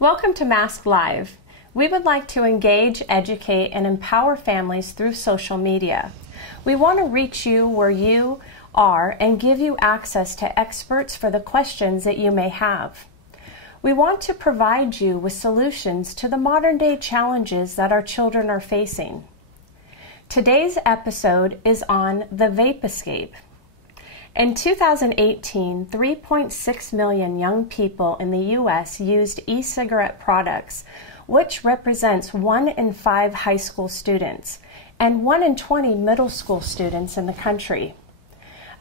Welcome to Mask Live. We would like to engage, educate, and empower families through social media. We want to reach you where you are and give you access to experts for the questions that you may have. We want to provide you with solutions to the modern-day challenges that our children are facing. Today's episode is on the Vape Escape. In 2018, 3.6 million young people in the U.S. used e-cigarette products, which represents 1 in 5 high school students and 1 in 20 middle school students in the country.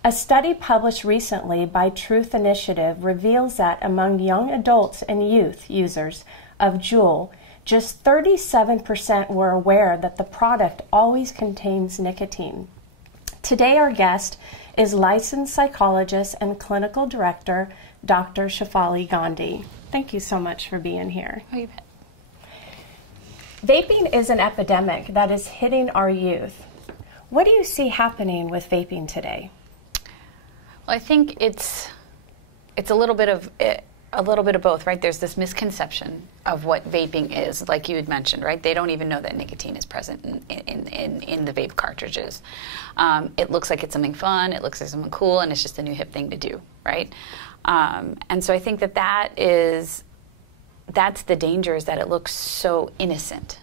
A study published recently by Truth Initiative reveals that among young adults and youth users of Juul, just 37% were aware that the product always contains nicotine. Today our guest is licensed psychologist and clinical director, Dr. Shefali Gandhi. Thank you so much for being here. Oh, you bet. Vaping is an epidemic that is hitting our youth. What do you see happening with vaping today? Well, I think it's a little bit of both, right? There's this misconception of what vaping is, like you had mentioned, right? They don't even know that nicotine is present in the vape cartridges. It looks like it's something fun, it looks like something cool, and it's just a new hip thing to do, right? And so I think that's the danger, is that it looks so innocent,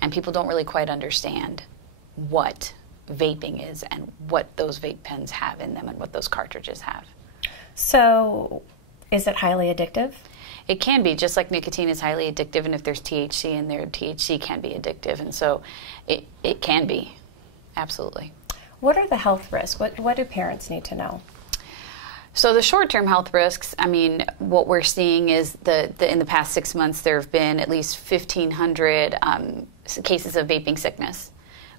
and people don't really quite understand what vaping is and what those vape pens have in them and what those cartridges have. So, is it highly addictive? It can be, just like nicotine is highly addictive, and if there's THC in there, THC can be addictive, and so it can be, absolutely. What are the health risks? What do parents need to know? So the short-term health risks, I mean, what we're seeing is in the past 6 months, there have been at least 1,500 cases of vaping sickness,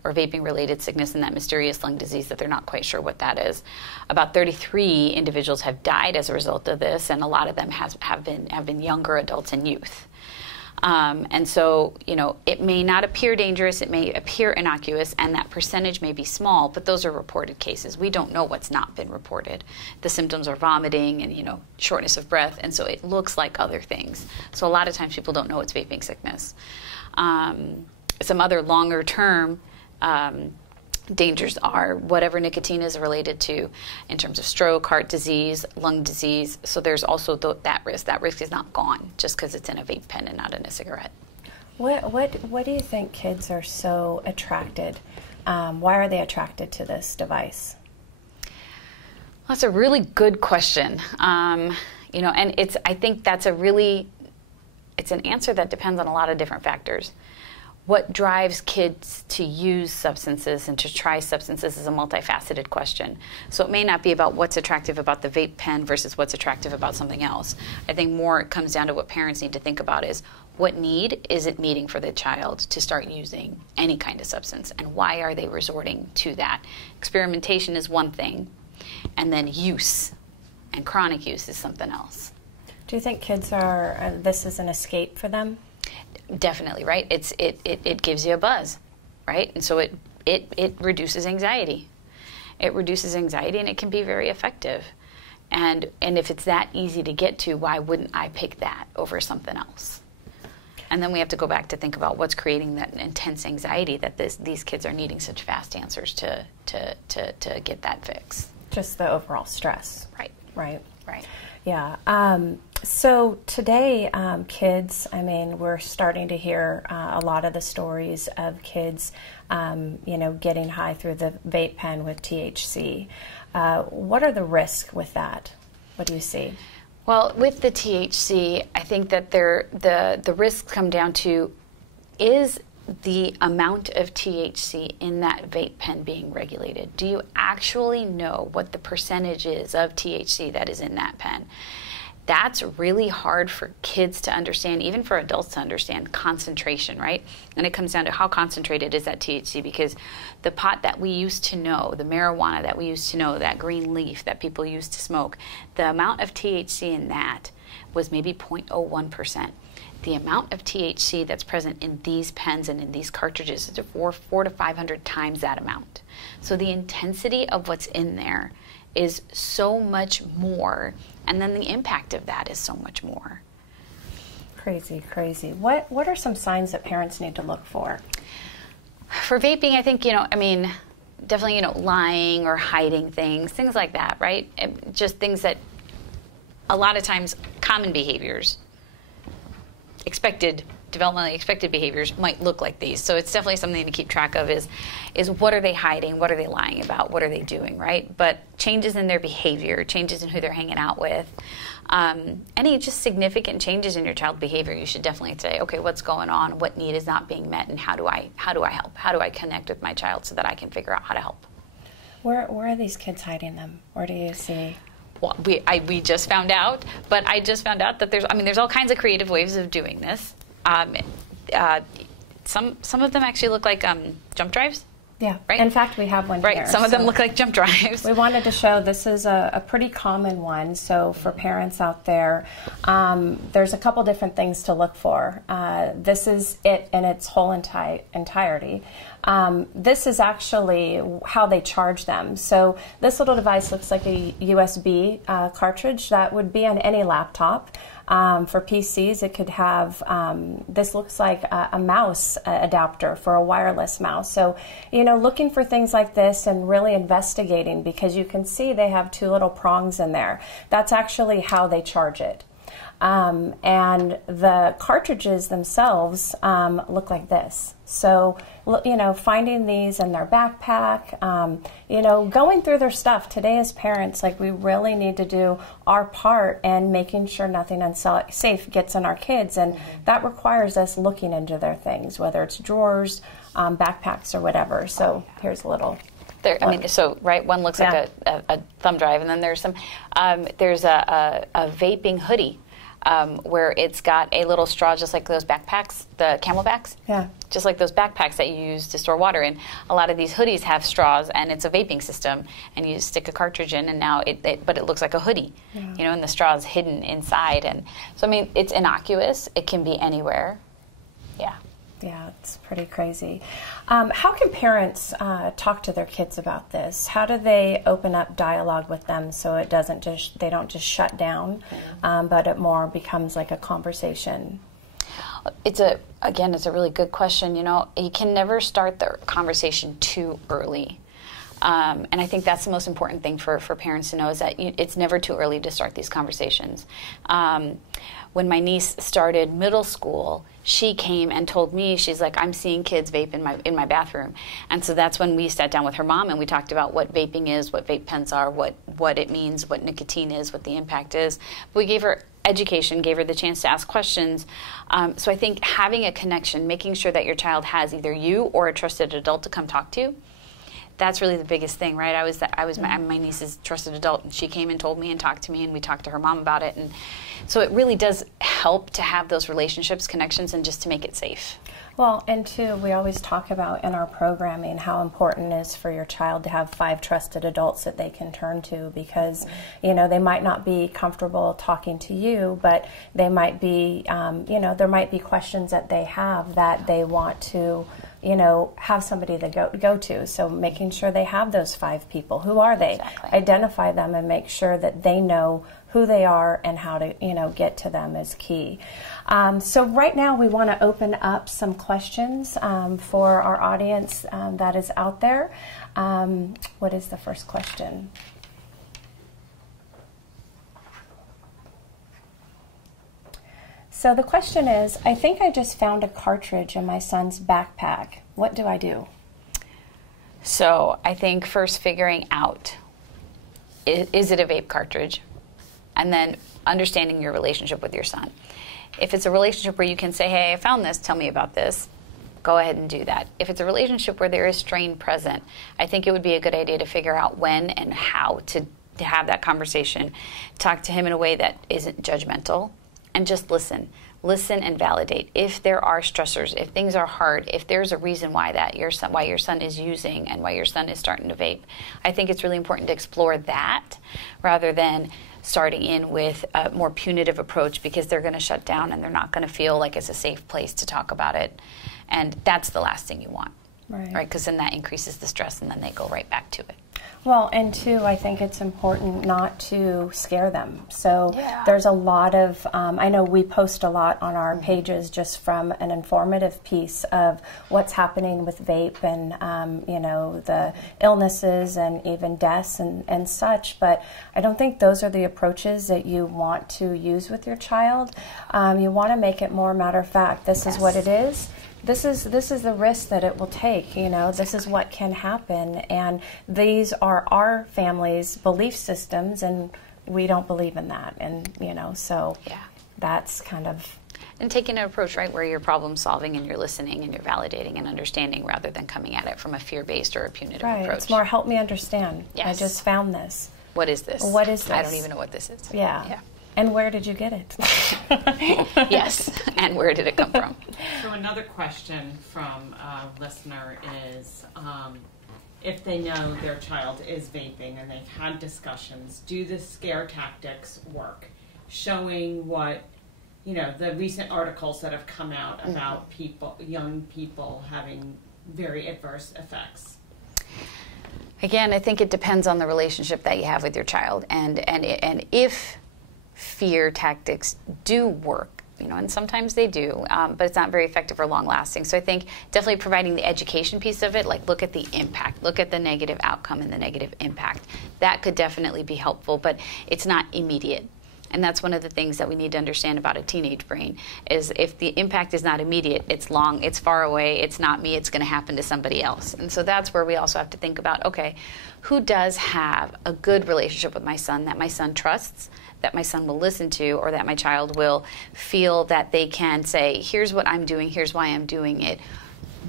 or vaping-related sickness, and that mysterious lung disease that they're not quite sure what that is. About 33 individuals have died as a result of this, and a lot of them have been younger adults and youth. And so, you know, it may not appear dangerous, it may appear innocuous, and that percentage may be small, but those are reported cases. We don't know what's not been reported. The symptoms are vomiting and, you know, shortness of breath, and so it looks like other things. So a lot of times people don't know it's vaping sickness. Some other longer-term dangers are whatever nicotine is related to in terms of stroke, heart disease, lung disease. So there's also that risk. That risk is not gone just because it's in a vape pen and not in a cigarette. What do you think kids are so attracted? Why are they attracted to this device? Well, that's a really good question. You know, and I think that's it's an answer that depends on a lot of different factors. What drives kids to use substances and to try substances is a multifaceted question. So it may not be about what's attractive about the vape pen versus what's attractive about something else. I think more it comes down to what parents need to think about is what need is it meeting for the child to start using any kind of substance, and why are they resorting to that? Experimentation is one thing, and then use and chronic use is something else. Do you think kids this is an escape for them? Definitely, right? It gives you a buzz, right? And so it reduces anxiety. It reduces anxiety, and it can be very effective. And if it's that easy to get to, why wouldn't I pick that over something else? And then we have to go back to think about what's creating that intense anxiety that these kids are needing such fast answers to get that fix. Just the overall stress. Right. Right. Right. Yeah. So today, kids, I mean, we're starting to hear a lot of the stories of kids, you know, getting high through the vape pen with THC. What are the risks with that? What do you see? Well, with the THC, I think that the risks come down to, is the amount of THC in that vape pen being regulated? Do you actually know what the percentage is of THC that is in that pen? That's really hard for kids to understand, even for adults to understand, concentration, right? And it comes down to how concentrated is that THC, because the pot that we used to know, the marijuana that we used to know, that green leaf that people used to smoke, the amount of THC in that was maybe 0.01%. The amount of THC that's present in these pens and in these cartridges is 400 to 500 times that amount. So the intensity of what's in there is so much more, and then the impact of that is so much more. Crazy, crazy. What are some signs that parents need to look for? For vaping, I think, definitely, lying or hiding things like that, right? Just things that a lot of times common behaviors, developmentally expected behaviors might look like these. So it's definitely something to keep track of is what are they hiding? What are they lying about? What are they doing, right? But changes in their behavior, changes in who they're hanging out with, any just significant changes in your child's behavior, you should definitely say, okay, what's going on? What need is not being met? And how do I help? How do I connect with my child so that I can figure out how to help? Where are these kids hiding them? Where do you see? Well, we just found out, but I just found out that there's all kinds of creative ways of doing this. Some of them actually look like jump drives. Yeah, right. In fact, we have one right. here. Some of them look like jump drives. We wanted to show this is a pretty common one. So for parents out there, there's a couple different things to look for. This is it in its whole entirety. This is actually how they charge them. So this little device looks like a USB cartridge that would be on any laptop. For PCs, it could have, this looks like a mouse adapter for a wireless mouse. So, looking for things like this and really investigating, because you can see they have two little prongs in there. That's actually how they charge it. And the cartridges themselves look like this. So, finding these in their backpack, going through their stuff. Today as parents, we really need to do our part and making sure nothing unsafe gets in our kids. And that requires us looking into their things, whether it's drawers, backpacks, or whatever. So here's a little... one looks like a thumb drive, and then there's there's a vaping hoodie. Where it's got a little straw, just like those backpacks, the Camelbacks. Yeah. Just like those backpacks that you use to store water in. A lot of these hoodies have straws, and it's a vaping system, and you stick a cartridge in, and now but it looks like a hoodie, and the straw is hidden inside. And so, it's innocuous. It can be anywhere. Yeah. Yeah, it's pretty crazy. How can parents talk to their kids about this? How do they open up dialogue with them so they don't just shut down, but it more becomes like a conversation? It's a really good question. You can never start the conversation too early. And I think that's the most important thing for parents to know is that it's never too early to start these conversations. When my niece started middle school, she came and told me, she's like, I'm seeing kids vape in my bathroom. And so that's when we sat down with her mom and we talked about what vaping is, what vape pens are, what it means, what nicotine is, what the impact is. But we gave her education, gave her the chance to ask questions. So I think having a connection, making sure that your child has either you or a trusted adult to come talk to, that's really the biggest thing, right? I was my niece's trusted adult, and she came and told me and talked to me, and we talked to her mom about it. And so it really does help to have those relationships, connections, and just to make it safe. Well, and too, we always talk about in our programming how important it is for your child to have 5 trusted adults that they can turn to, because, they might not be comfortable talking to you, but they might be, there might be questions that they have that they want to, have somebody to go to. So making sure they have those 5 people. Who are they? Exactly. Identify them and make sure that they know who they are and how to, get to them is key. So right now we want to open up some questions for our audience that is out there. What is the first question? So the question is, I think I just found a cartridge in my son's backpack. What do I do? So I think first figuring out, is it a vape cartridge? And then understanding your relationship with your son. If it's a relationship where you can say, hey, I found this, tell me about this, go ahead and do that. If it's a relationship where there is strain present, I think it would be a good idea to figure out when and how to have that conversation. Talk to him in a way that isn't judgmental, and just listen. Listen and validate. If there are stressors, if things are hard, if there's a reason why your son is using and why your son is starting to vape, I think it's really important to explore that rather than starting in with a more punitive approach, because they're going to shut down and they're not going to feel like it's a safe place to talk about it. And that's the last thing you want, right? Because then that increases the stress and then they go right back to it. Well, and two, I think it's important not to scare them. So Yeah. there's a lot of, I know we post a lot on our pages just from an informative piece of what's happening with vape and, you know, the illnesses and even deaths and such. But I don't think those are the approaches that you want to use with your child. You want to make it more matter of fact. This is what it is. This is the risk that it will take, you know, this is what can happen, and these are our family's belief systems, and we don't believe in that, and, you know, so that's kind of... And taking an approach, right, where you're problem solving and you're listening and you're validating and understanding rather than coming at it from a fear-based or a punitive approach. It's more help me understand. Yes. I just found this. What is this? What is this? I don't even know what this is. Yeah. And where did you get it? Yes, and where did it come from? So another question from a listener is, if they know their child is vaping and they've had discussions, do the scare tactics work? Showing what, you know, the recent articles that have come out about people, young people having very adverse effects. Again, I think it depends on the relationship that you have with your child, and if fear tactics do work, you know, and sometimes they do, but it's not very effective or long lasting. So I think definitely providing the education piece of it, like look at the impact, look at the negative outcome and the negative impact. That could definitely be helpful, but it's not immediate. And that's one of the things that we need to understand about a teenage brain is if the impact is not immediate, it's long, it's far away, it's not me, it's going to happen to somebody else. And so that's where we also have to think about, okay, who does have a good relationship with my son that my son trusts, that my son will listen to, or that my child will feel that they can say, here's what I'm doing, here's why I'm doing it,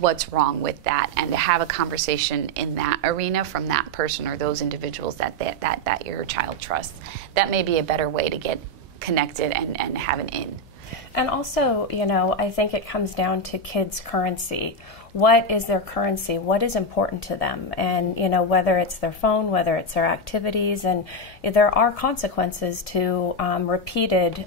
what's wrong with that, and to have a conversation in that arena from that person or those individuals that your child trusts. That may be a better way to get connected and have an in. And also, you know, I think it comes down to kids' currency. What is their currency? What is important to them? And, you know, whether it's their phone, whether it's their activities, and there are consequences to repeated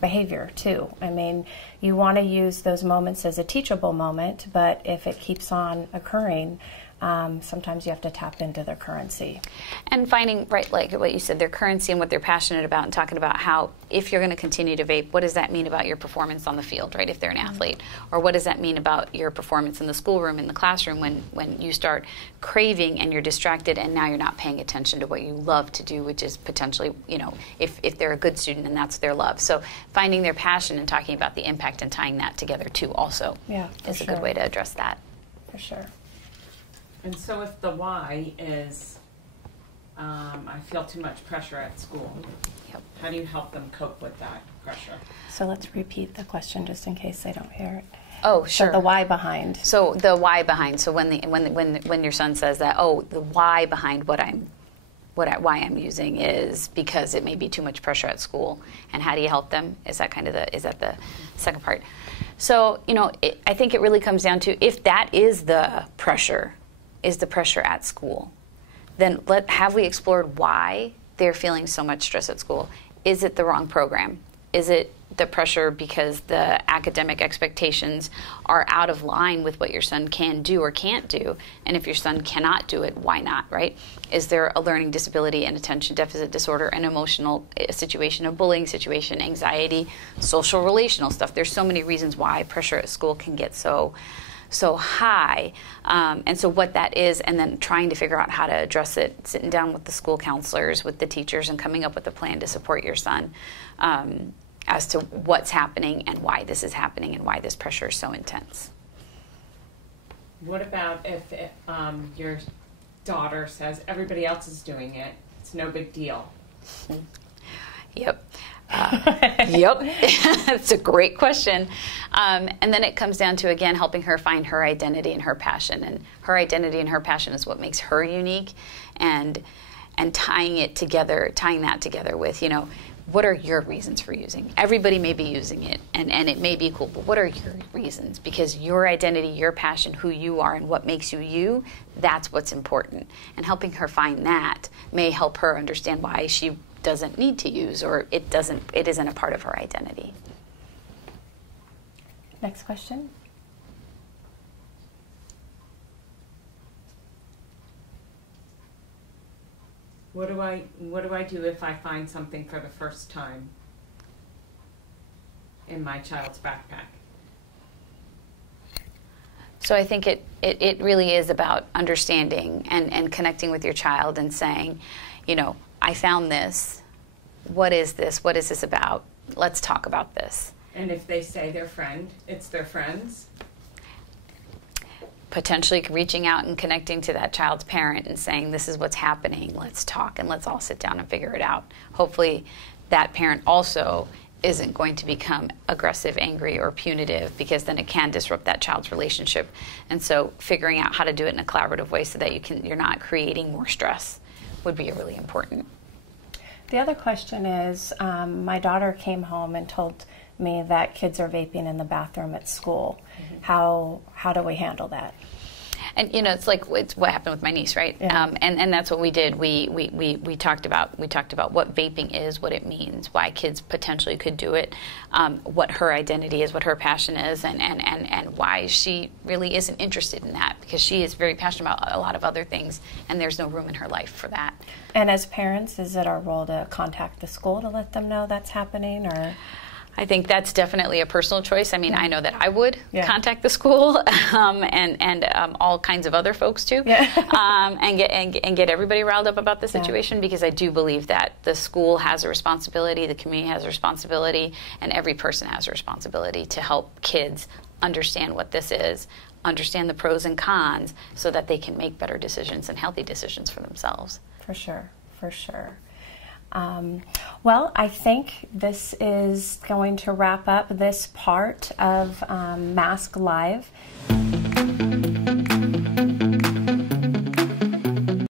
behavior too. I mean, you want to use those moments as a teachable moment, but if it keeps on occurring, sometimes you have to tap into their currency. And finding, right, like what you said, their currency and what they're passionate about, and talking about how, if you're going to continue to vape, what does that mean about your performance on the field, right, if they're an athlete? Or what does that mean about your performance in the schoolroom, in the classroom, when you start craving and you're distracted and now you're not paying attention to what you love to do, which is potentially, you know, if they're a good student and that's their love. So finding their passion and talking about the impact and tying that together too also is a good way to address that. For sure. And so if the why is, I feel too much pressure at school, how do you help them cope with that pressure? So let's repeat the question just in case they don't hear it. Oh, sure. So the why behind. So the why behind. So when your son says that, oh, the why behind why I'm using is because it may be too much pressure at school, and how do you help them? Is that the second part? So, you know, I think it really comes down to, if that is the pressure at school, then have we explored why they're feeling so much stress at school? Is it the wrong program? Is it the pressure because the academic expectations are out of line with what your son can do or can't do? And if your son cannot do it, why not, right? Is there a learning disability, an attention deficit disorder, an emotional situation, a bullying situation, anxiety, social relational stuff? There's so many reasons why pressure at school can get so high, and so what that is, and then trying to figure out how to address it, sitting down with the school counselors, with the teachers, and coming up with a plan to support your son as to what's happening and why this is happening and why this pressure is so intense. What about if your daughter says everybody else is doing it, it's no big deal? Yep. Yep. That's a great question. And then it comes down to, again, helping her find her identity and her passion. And her identity and her passion is what makes her unique, and tying that together with, you know, what are your reasons for using? Everybody may be using it, and it may be cool, but what are your reasons? Because your identity, your passion, who you are, and what makes you you, that's what's important. And helping her find that may help her understand why she doesn't need to use, or it isn't a part of her identity. Next question. What do I do if I find something for the first time in my child's backpack? So I think it really is about understanding and connecting with your child and saying, you know, I found this. What is this? What is this about? Let's talk about this. And if they say their friend, it's their friends? Potentially reaching out and connecting to that child's parent and saying, this is what's happening. Let's talk and let's all sit down and figure it out. Hopefully that parent also isn't going to become aggressive, angry, or punitive, because then it can disrupt that child's relationship. And so figuring out how to do it in a collaborative way so that you're not creating more stress would be really important. The other question is, my daughter came home and told me that kids are vaping in the bathroom at school. Mm-hmm. How do we handle that? And you know, it's what happened with my niece, right? Yeah. And that's what we did. We talked about what vaping is, what it means, why kids potentially could do it, what her identity is, what her passion is, and why she really isn't interested in that, because she is very passionate about a lot of other things, and there's no room in her life for that. And as parents, is it our role to contact the school to let them know that's happening, or? I think that's definitely a personal choice. I mean, I know that I would contact the school and all kinds of other folks too, and get everybody riled up about the situation, because I do believe that the school has a responsibility, the community has a responsibility, and every person has a responsibility to help kids understand what this is, understand the pros and cons, so that they can make better decisions and healthy decisions for themselves. For sure, for sure. Well, I think this is going to wrap up this part of Mask Live.